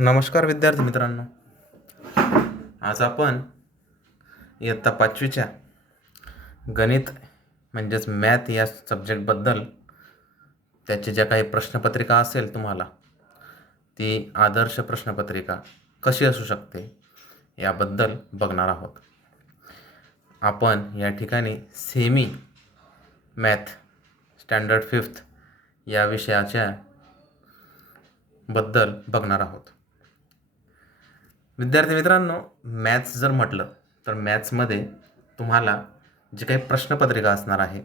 नमस्कार विद्यार्थी मित्रांनो. आज आपण इयत्ता 5वीच्या गणित म्हणजेच मॅथ या सब्जेक्टबद्दल त्याची ज्या काही प्रश्नपत्रिका असेल तुम्हाला ती आदर्श प्रश्नपत्रिका कशी असू शकते याबद्दल बघणार आहोत. आपण या ठिकाणी सेमी मॅथ स्टँडर्ड 5th या विषयाच्या बद्दल बघणार आहोत. विद्यार्थी मित्रांनो, मॅथ्स जर म्हटलं तर मॅथ्समध्ये तुम्हाला जी काही प्रश्नपत्रिका असणार आहे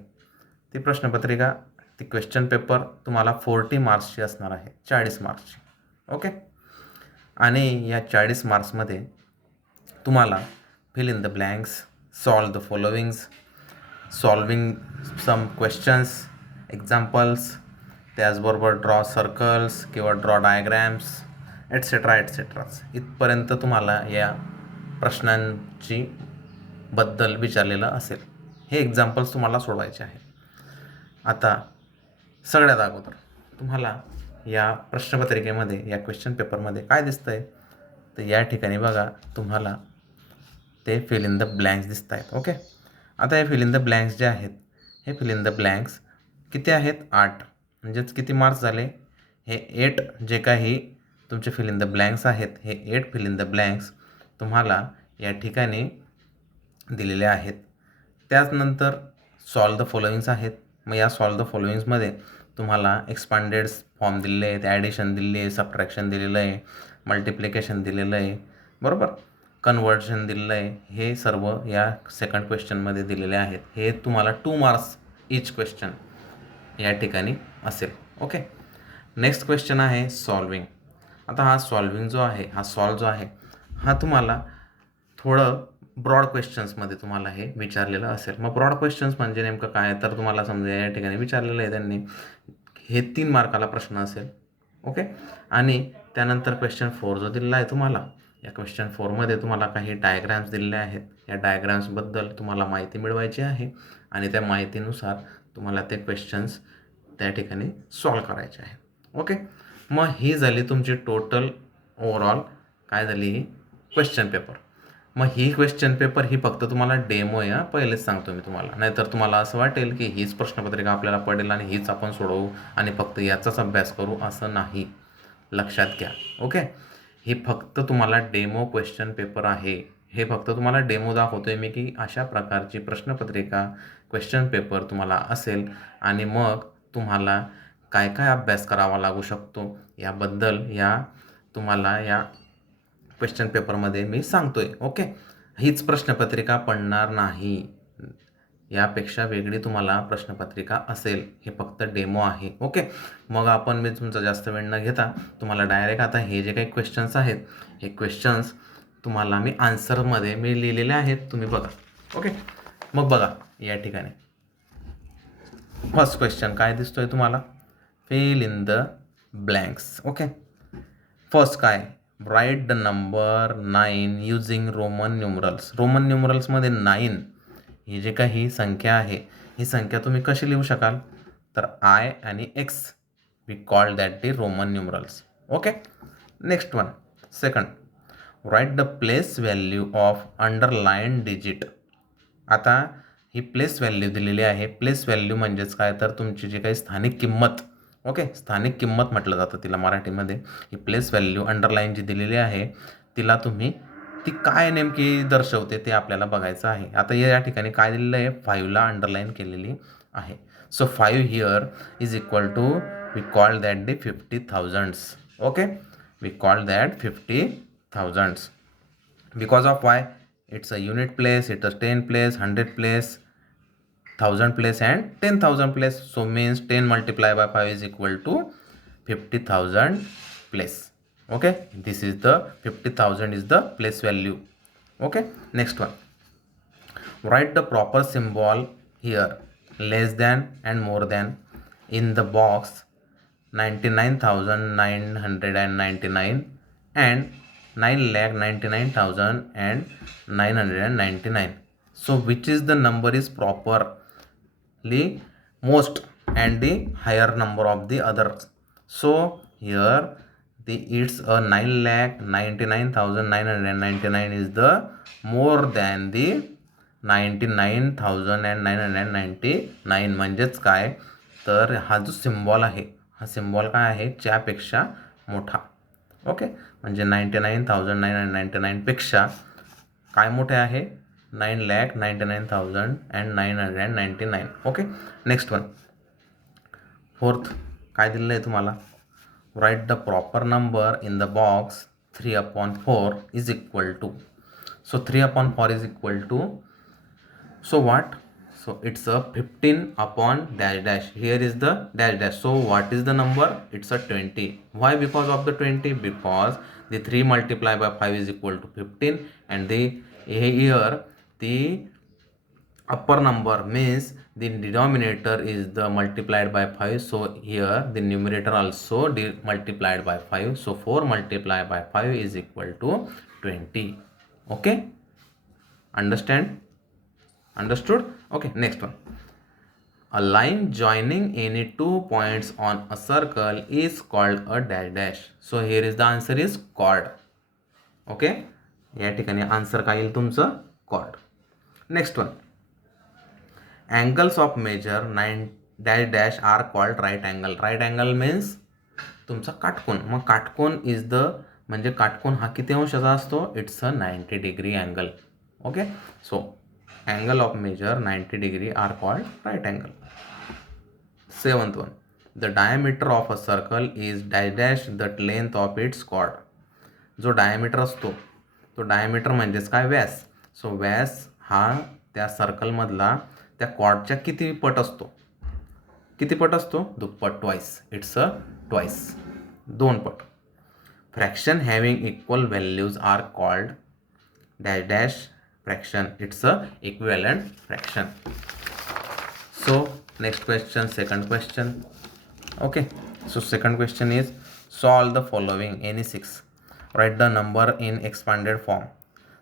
ती प्रश्नपत्रिका ती क्वेश्चन पेपर तुम्हाला 40 मार्क्सची असणार आहे, 40 मार्क्सची. ओके. आणि या 40 मार्क्समध्ये तुम्हाला fill in the blanks, solve the followings, solving some questions, examples, त्याचबरोबर ड्रॉ सर्कल्स किंवा ड्रॉ डायग्रॅम्स एटसेट्रा एटसेट्राच इथपर्यंत तुम्हाला या प्रश्नांची बद्दल विचारलेलं असेल. हे एक्झाम्पल्स तुम्हाला सोडवायचे आहे. आता सगळ्यात अगोदर तुम्हाला या प्रश्नपत्रिकेमध्ये या क्वेश्चन पेपरमध्ये काय दिसतं आहे तर या ठिकाणी बघा तुम्हाला ते फिल इन द ब्लँक्स दिसत आहेत. ओके. आता हे फिल इन द ब्लँक्स जे आहेत हे फिल इन द ब्लँक्स किती आहेत? 8. म्हणजेच किती मार्क्स झाले? हे 8 जे काही तुमचे फिल इन द ब्लँक्स आहेत हे 8 फिल इन द ब्लँक्स तुम्हाला या ठिकाणी दिलेले आहेत. त्याचनंतर सॉल्व द फॉलोविंग्स आहेत. मग या सॉल्व द फॉलोविंग्समध्ये तुम्हाला एक्सपांडेड फॉर्म दिलेले आहेत, ॲडिशन दिलेली आहे, सबट्रॅक्शन दिलेलं आहे, मल्टिप्लिकेशन दिलेलं आहे, बरोबर, कन्व्हर्जन दिलेलं आहे. हे सर्व या सेकंड क्वेश्चनमध्ये दिलेले आहेत. हे तुम्हाला 2 मार्क्स इच क्वेश्चन या ठिकाणी असेल. ओके. नेक्स्ट क्वेश्चन आहे सॉल्विंग. आता हा सॉल्विंग जो आहे सॉल्व जो आहे हा तुम्हाला थोडं ब्रॉड क्वेश्चन्समध्ये तुम्हाला हे विचारलेलं असेल. मग ब्रॉड क्वेश्चन्स म्हणजे नेमकं काय तर तुम्हाला समजा या ठिकाणी विचारलेलं आहे त्यांनी. हे 3 मार्काला प्रश्न असेल. ओके. आणि त्यानंतर क्वेश्चन 4 जो दिलेला आहे तुम्हाला, या क्वेश्चन 4मध्ये तुम्हाला काही डायग्रॅम्स दिलेले आहेत. या डायग्रॅम्सबद्दल तुम्हाला माहिती मिळवायची आहे आणि त्या माहितीनुसार तुम्हाला ते क्वेश्चन्स त्या ठिकाणी सॉल्व करायचे आहे. ओके. मग ही झाली तुमची टोटल ओव्हरऑल काय झाली ही क्वेश्चन पेपर. मग ही क्वेश्चन पेपर ही फक्त तुम्हाला डेमो आहे, पहिलेच सांगतो मी तुम्हाला. नाहीतर तुम्हाला असं वाटेल की हीच प्रश्नपत्रिका आपल्याला पडेल आणि हीच आपण सोडवू आणि फक्त याचाच अभ्यास करू, असं नाही. लक्षात घ्या. ओके. ही फक्त तुम्हाला डेमो क्वेश्चन पेपर आहे. हे फक्त तुम्हाला डेमो दाखवतोय मी की अशा प्रकारची प्रश्नपत्रिका क्वेश्चन पेपर तुम्हाला असेल आणि मग तुम्हाला काय काय अभ्यास करावा लागू शकतो याबद्दल तुम्हाला या क्वेश्चन पेपरमध्ये मी सांगतोय. ओके. हीच प्रश्नपत्रिका पडणार नाही, यापेक्षा वेगळी तुम्हाला प्रश्नपत्रिका असेल. हे फक्त डेमो आहे. ओके. मग आपण मी तुमचा जास्त वेळ न घेता तुम्हाला डायरेक्ट आता हे जे काही क्वेश्चन्स आहेत हे क्वेश्चन्स तुम्हाला मी आन्सरमध्ये मी लिहिलेले आहेत, तुम्ही बघा. ओके. मग बघा या ठिकाणी फर्स्ट क्वेश्चन काय दिसतोय तुम्हाला? Fill in the blanks. Okay. First काय? Write the number 9 using Roman numerals. Roman न्यूमरल्समध्ये 9 ही जी काही संख्या आहे ही संख्या तुम्ही कशी लिहू शकाल तर आय आणि X we call that the Roman numerals. Okay. Next one, second, write the place value of underline digit. आता ही प्लेस व्हॅल्यू दिलेली आहे. प्लेस व्हॅल्यू म्हणजेच काय तर तुमची जी काही स्थानिक किंमत. ओके. स्थानिक किंमत म्हटलं जातं तिला मराठीमध्ये. ही प्लेस व्हॅल्यू अंडरलाईन जी दिलेली आहे तिला तुम्ही ती काय नेमकी दर्शवते ते आपल्याला बघायचं आहे. आता या ठिकाणी काय दिलेलं आहे? 5ला अंडरलाईन केलेली आहे. So 5 here is equal to we call that the 50,000. Okay. We call that 50,000 because of why? It's a unit place, it's a 10 place, 100 place, 1000 place and 10,000 place. So means 10 multiplied by 5 is equal to 50,000 place. Okay. This is the 50,000 is the place value. Okay. Next one. Write the proper symbol here. Less than and more than in the box 99,999 and 9,99,999. So which is the number is properly most and the higher number of the others? So here it's a 9,99,999 is the more than the 99,999. म्हणजेच काय, तर हा जो symbol आहे, हा symbol काय आहे, च्यापेक्षा मोठा. ओके, म्हणजे 99,999पेक्षा काय मोठे आहे, 9,99,999. Okay, next one. फोर्थ काय दिलेलं आहे तुम्हाला, write the proper number in the box 3/4 is equal to. So 3/4 is equal to, so what, so it's a 15 upon dash dash. Here is the dash dash. So what is the number, it's a 20. Why? Because of the 20, because the 3 multiplied by 5 is equal to 15, and the here the upper number means the denominator is the multiplied by 5, so here the numerator also multiplied by 5, so 4 multiplied by 5 is equal to 20. Okay, understood? Okay, next one. A line joining any 2 points on a circle is called a dash dash. So here is the answer is chord. Okay, या ठिकाणी answer काय येईल तुमचं, chord. Next one. Angles of measure 9 dash dash are called right angle. Right angle means तुमचा काटकोन. मग काटकोन is the, म्हणजे काटकोन हा किती अंशाचा असतो, it's a 90 degree angle. Okay, so angle of measure 90 degree are called right angle. Seventh one. The diameter of a circle is dash dash the length of its chord. जो diameter असतो, तो diameter म्हणजेच काय, व्यास. So व्यास हा त्या सर्कलमधला त्या कॉर्डच्या किती पट असतो, दुप्पट, ट्वाइस. इट्स अ ट्वाइस, 2 पट. Fraction having equal values are called dash dash fraction. It's a equivalent fraction. So next question, second question. Okay, so second question is, solve the following any 6. Write the number in expanded form.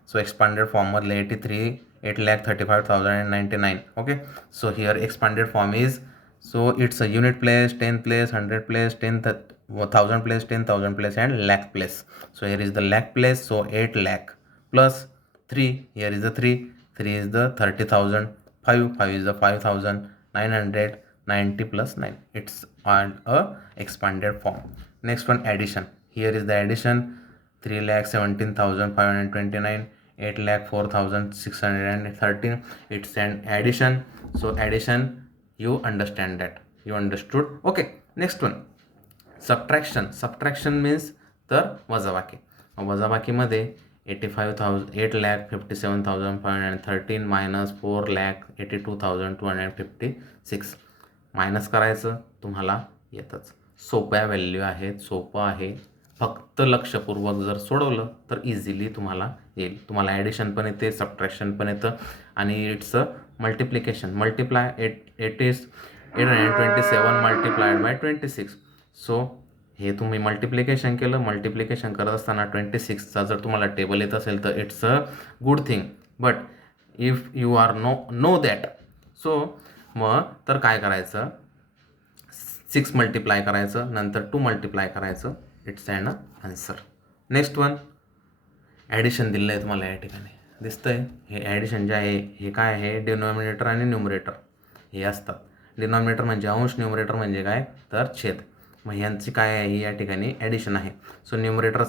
So expanded form मध्ये 8,35,099. Okay, so here expanded form is, so it's a unit place, 10 place, 100 place, 10,000 place, 10,000 place, and lakh place. So here is the lakh place, so 8 lakh plus 3, here is the 3 is the 30,000, 5 is the 5,000, 990 plus 9, it's on a expanded form. Next one, addition. Here is the addition, 3,17,529, 8,04,613, it's an addition. So addition, you understand that, you understood. Okay, next one, subtraction. Subtraction means तर वजाबाकी. वजाबाकीमध्ये 8,57,513 minus 4,82,256 minus करायचं, तुम्हाला येतच. सोप्या value आहेत, सोपं आहे. फक्त लक्षपूर्वक जर सोडवलं तर इझिली तुम्हाला येईल. तुम्हाला ॲडिशन पण येते, सबट्रॅक्शन पण येतं, आणि it's a multiplication. Multiply 827 multiplied bye 26. So हे तुम्ही मल्टिप्लिकेशन केलं. मल्टिप्लिकेशन करत असताना 26चा जर तुम्हाला टेबल येत असेल तर it's a good thing. But if you are know that, so मग तर काय करायचं, 6 मल्टिप्लाय करायचं, नंतर 2 मल्टिप्लाय करायचं, it's and answer. Next one, addition दिलेलं आहे तुम्हाला या ठिकाणी दिसतंय. हे ॲडिशन जे आहे हे काय आहे, डिनॉमिनेटर आणि न्यूमरेटर हे असतात. डिनॉमिनेटर म्हणजे अंश, न्यूमरेटर म्हणजे काय तर छेद. मग ह्यांची काय आहे, या ठिकाणी ॲडिशन आहे. सो न्यूमरेटर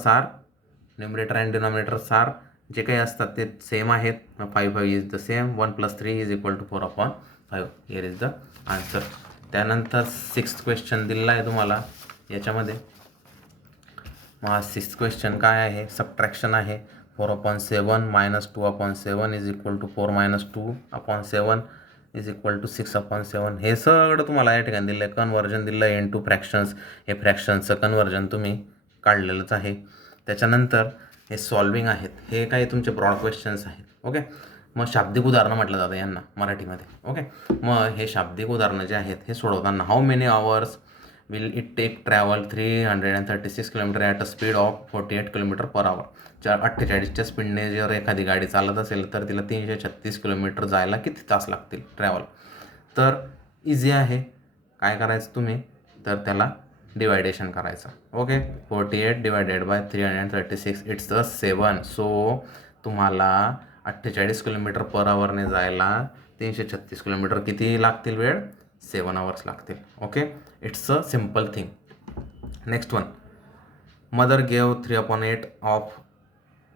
अँड डिनॉमिनेटर सार जे काही असतात ते सेम आहेत. 5 is the same, 1 + 3 is equal to 4/5. Here is the answer. त्यानंतर 6th क्वेश्चन दिलेला आहे तुम्हाला याच्यामध्ये. मग हा 6th क्वेश्चन काय आहे, सबट्रॅक्शन आहे. 4/7 - 2/7 is equal to 4 - 2/7 is equal to 6/7. हे सगळं तुम्हाला या ठिकाणी दिलं आहे. कन्वर्जन दिलं आहे इनटू फ्रॅक्शन्स. हे फ्रॅक्शन्सचं कन्वर्जन तुम्ही काढलेलंच आहे. त्याच्यानंतर हे सॉल्विंग आहेत. हे काही तुमचे ब्रॉड क्वेश्चन्स आहेत. ओके, मग शाब्दिक उदाहरणं म्हटलं जातं यांना मराठीमध्ये. ओके, मग हे शाब्दिक उदाहरणं जे आहेत हे सोडवताना, how many hours will it take travel 336 kilometre at a speed of 48 kilometre per hour. 48च्या स्पीडने जर एखादी गाडी चालत असेल तर तिला 336 किलोमीटर जायला किती तास लागतील ट्रॅव्हल. तर इझी आहे. काय करायचं तुम्ही, तर त्याला डिवायडेशन करायचं. Okay, 48 divided by 336 it's the 7. So तुम्हाला 48 किलोमीटर पर आवरने जायला 336 किलोमीटर किती लागतील वेळ? 7 आवर्स लागतील. Okay, it's a simple thing. Next one, mother gave 3/8 of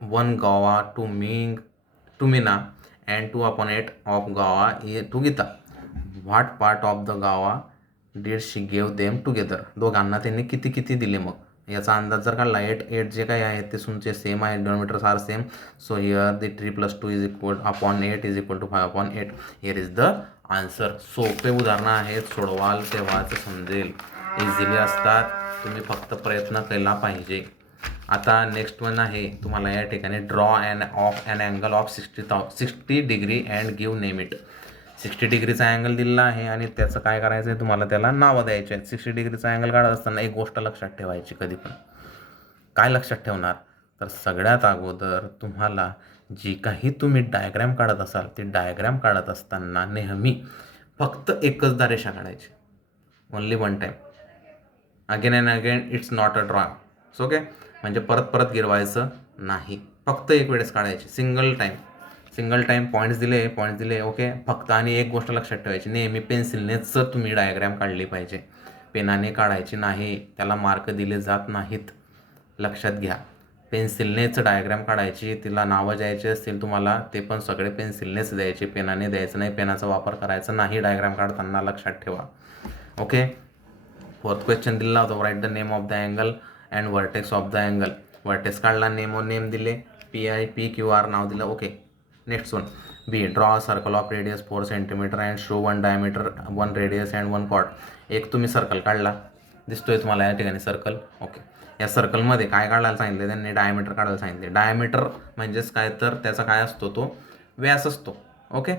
1 guava to Meena and 2/8 of guava to Geeta. What part of the guava did she gave them together. दोघांना त्यांनी किती किती दिले? मग याचा अंदाज जर काढला, 8 जे काही आहेत ते तुमचे सेम आहे, denominators are same. So here the 3+2 is equal upon 8 is equal to 5/8. Here is the answer. सोपे उदाहरणं आहेत, सोडवाल तेव्हाच समजेल. इझिली असतात, तुम्ही फक्त प्रयत्न केला पाहिजे. आता नेक्स्ट वन आहे तुम्हाला या ठिकाणी, draw an angle of 60 degree and give name it. 60 डिग्रीचा अँगल दिलेला आहे आणि त्याचं काय करायचं आहे, तुम्हाला त्याला नावं द्यायचे आहेत. 60 डिग्रीचा अँगल काढत असताना एक गोष्ट लक्षात ठेवायची कधी पण. काय लक्षात ठेवणार? तर सगळ्यात अगोदर तुम्हाला जी काही तुम्ही डायग्रॅम काढत असाल, ती डायग्रॅम काढत असताना नेहमी फक्त एकचदा रेषा काढायची. Only one time. Again and again it's not a draw. Okay, म्हणजे परत परत गिरवायचं नाही, फक्त एक वेळेस काढायची. सिंगल टाईम पॉईंट्स दिले. ओके, फक्त. आणि एक गोष्ट लक्षात ठेवायची, नेहमी पेन्सिलनेच तुम्ही डायग्रॅम काढली पाहिजे, पेनाने काढायची नाही, त्याला मार्क दिले जात नाहीत. लक्षात घ्या, पेन्सिलनेच डायग्रॅम काढायची. तिला नावं द्यायची असतील तुम्हाला, ते पण सगळे पेन्सिलनेच द्यायचे, पेनाने द्यायचं नाही. पेनाचा वापर करायचा नाही डायग्रॅम काढताना, लक्षात ठेवा. ओके, 4th क्वेश्चन दिला होता, write the name of the angle and vertex of the angle. Vertex काढला, नेम दिले, PIPQR नाव दिलं. Okay, next one, B, draw a circle of radius 4 centimetre and show 1 diameter 1 radius and 1 chord. एक तुम्ही circle काढला, दिसतोय तुम्हाला या ठिकाणी सर्कल. ओके, या सर्कलमध्ये काय काढायला सांगितले त्यांनी? डायमीटर काढायला सांगितले. डायमीटर म्हणजेच काय, तर त्याचा काय असतो? तो व्यास असतो. ओके,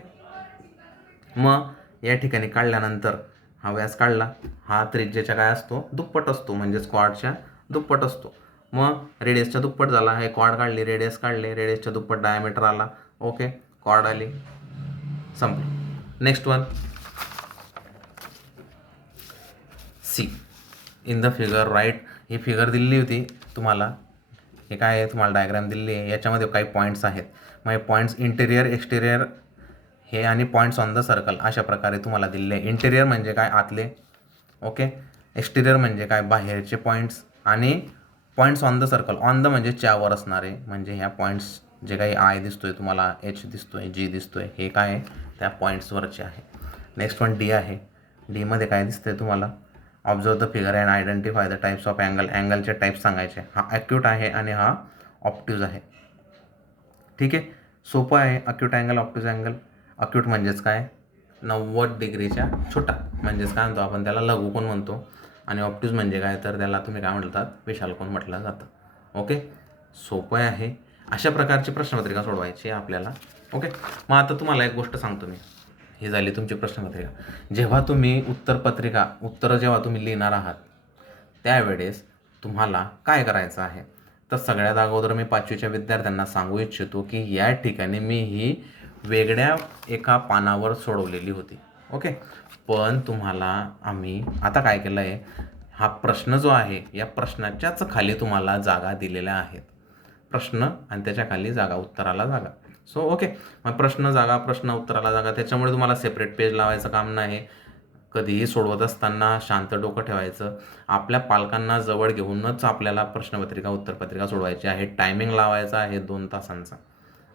मग या ठिकाणी काढल्यानंतर हा व्यास काढला, हा त्रिज्येच्या काय असतो? दुप्पट असतो, म्हणजेच कॉर्डच्या दुप्पट असतो. मग रेडियसच्या दुप्पट झाला, हे कॉर्ड काढली, रेडियस काढले, रेडियसच्या दुप्पट डायमीटर आला. ओके, कॉर्ड आली, संपलं. Next one, C, in the figure right. ही फिगर दिलेली होती तुम्हाला, हे काय आहे, तुम्हाला डायग्राम दिलेली आहे, याच्यामध्ये काही पॉईंट्स आहेत. मग हे पॉईंट्स इंटेरियर, एक्सटेरियर हे आणि पॉईंट्स ऑन द सर्कल अशा प्रकारे तुम्हाला दिलेले आहे. इंटेरियर म्हणजे काय? आतले. ओके, एक्सटेरियर म्हणजे काय? बाहेरचे पॉईंट्स. आणि points on the circle, on the म्हणजे च्यावर असणारे, म्हणजे ह्या पॉईंट्स जे काही आय दिसतोय तुम्हाला, H दिसतोय, G दिसतोय, हे काय आहे? त्या पॉईंट्सवरचे आहे. नेक्स्ट वन डी आहे. डीमध्ये काय दिसतंय तुम्हाला? Observe the figure and identify the types of angle. अँगलचे टाईप्स सांगायचे. हा ॲक्यूट आहे आणि हा ऑप्ट्यूज आहे. ठीक आहे, सोपं आहे. Acute angle, obtuse angle. Acute म्हणजेच काय? 90 डिग्रीच्या छोटा, म्हणजेच काय म्हणतो आपण त्याला? लघुकोन म्हणतो. आणि ऑप्ट्यूज म्हणजे काय? तर त्याला तुम्ही काय म्हणतात? विशालकोन म्हटलं जातं. ओके, सोपं आहे. अशा प्रकारची प्रश्नपत्रिका सोडवायची आपल्याला. ओके, मग आता तुम्हाला एक गोष्ट सांगतो मी. ही झाली तुमची प्रश्नपत्रिका. जेव्हा तुम्ही उत्तरं जेव्हा तुम्ही लिहिणार आहात, त्यावेळेस तुम्हाला काय करायचं आहे? तर सगळ्यात अगोदर मी 5वीच्या विद्यार्थ्यांना सांगू इच्छितो की या ठिकाणी मी ही वेगळ्या एका पानावर सोडवलेली होती. ओके, पण तुम्हाला आम्ही आता काय केलं आहे, हा प्रश्न जो आहे, या प्रश्नाच्याच खाली तुम्हाला जागा दिलेल्या आहेत. प्रश्न आणि त्याच्या खाली जागा, उत्तराला जागा. सो ओके, मग प्रश्न जागा, प्रश्न उत्तराला जागा, त्याच्यामुळे तुम्हाला सेपरेट पेज लावायचं काम नाही. कधीही सोडवत असताना शांत डोकं ठेवायचं. आपल्या पालकांना जवळ घेऊनच आपल्याला प्रश्नपत्रिका, उत्तरपत्रिका सोडवायची आहे. टायमिंग लावायचा आहे 2 तासांचा.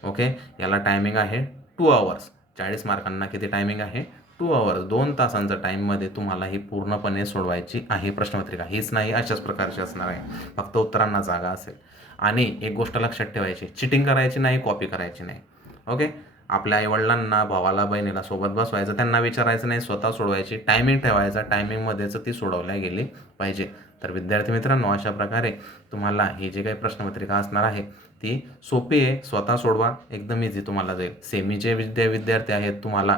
ओके, याला टायमिंग आहे 2 आवर्स. 40 मार्कांना किती टायमिंग आहे? 2 आवर्स. 2 तासांचं टाईममध्ये तुम्हाला ही पूर्णपणे सोडवायची आहे प्रश्नपत्रिका. हीच नाही, अशाच प्रकारची असणार आहे, फक्त उत्तरांना जागा असेल. आणि एक गोष्ट लक्षात ठेवायची, चिटिंग करायची नाही, कॉपी करायची नाही. ओके, आपल्या आईवडिलांना, भावाला, बहिणीला सोबत बसवायचं, त्यांना विचारायचं नाही, स्वतः सोडवायची. टायमिंग ठेवायचा, टायमिंगमध्येच ती सोडवल्या गेली पाहिजे. तर विद्यार्थी मित्रांनो, अशा प्रकारे तुम्हाला ही जी काही प्रश्नपत्रिका असणार आहे ती सोपी आहे, स्वतः सोडवा, एकदम इझी तुम्हाला जाईल. सेमीचे विद्यार्थी आहेत, तुम्हाला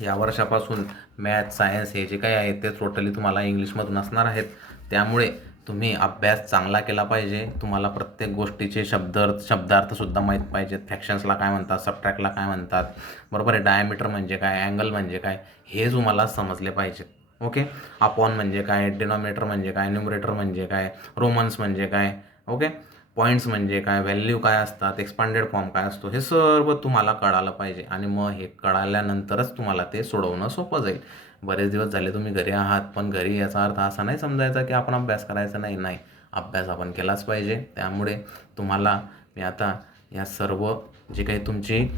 या वर्षापासून मॅथ, सायन्स हे जे काही आहेत ते टोटली तुम्हाला इंग्लिशमधून असणार आहेत. त्यामुळे तुम्ही अभ्यास चांगला केला पाहिजे. तुम्हाला प्रत्येक गोष्टीचे शब्दार्थसुद्धा माहीत पाहिजेत. फ्रॅक्शन्सला काय म्हणतात, सबट्रॅक्टला काय म्हणतात, बरोबर आहे, डायमीटर म्हणजे काय, अँगल म्हणजे काय, हे तुम्हाला समजले पाहिजेत. ओके. अपॉन म्हणजे काय, डिनॉमिनेटर म्हणजे काय, न्यूमरेटर म्हणजे काय, रोमन्स म्हणजे काय, ओके. पॉईंट्स म्हणजे काय, व्हॅल्यू काय असतात, एक्सपांडेड फॉर्म काय असतो, हे सर्व तुम्हाला कळालं पाहिजे. आणि मग हे कळाल्यानंतरच तुम्हाला ते सोडवणं सोपं जाईल. बरेच दिवस झाले तुम्ही घरी आहात, पण घरी याचा अर्थ असा नाही समजायचा की आपण अभ्यास करायचा नाही. नाही, अभ्यास आपण केलाच पाहिजे. त्यामुळे तुम्हाला मी आता या सर्व जी काही तुमची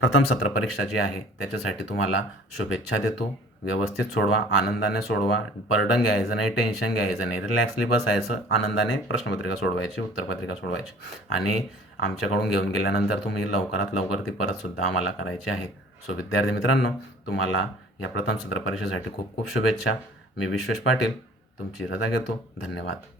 प्रथम सत्र परीक्षा जी आहे त्याच्यासाठी तुम्हाला शुभेच्छा देतो. व्यवस्थित सोडवा, आनंदाने सोडवा, बर्डन घ्यायचं नाही, टेन्शन घ्यायचं नाही, रिलॅक्सली बसायचं, आनंदाने प्रश्नपत्रिका सोडवायची, उत्तरपत्रिका सोडवायची. आणि आमच्याकडून घेऊन गेल्यानंतर तुम्ही लवकरात लवकर ती परतसुद्धा आम्हाला करायची आहे. सो विद्यार्थी मित्रांनो, तुम्हाला या प्रथम सत्र परीक्षेसाठी खूप खूप शुभेच्छा. मी विश्वेश पाटील तुमची रजा घेतो. धन्यवाद.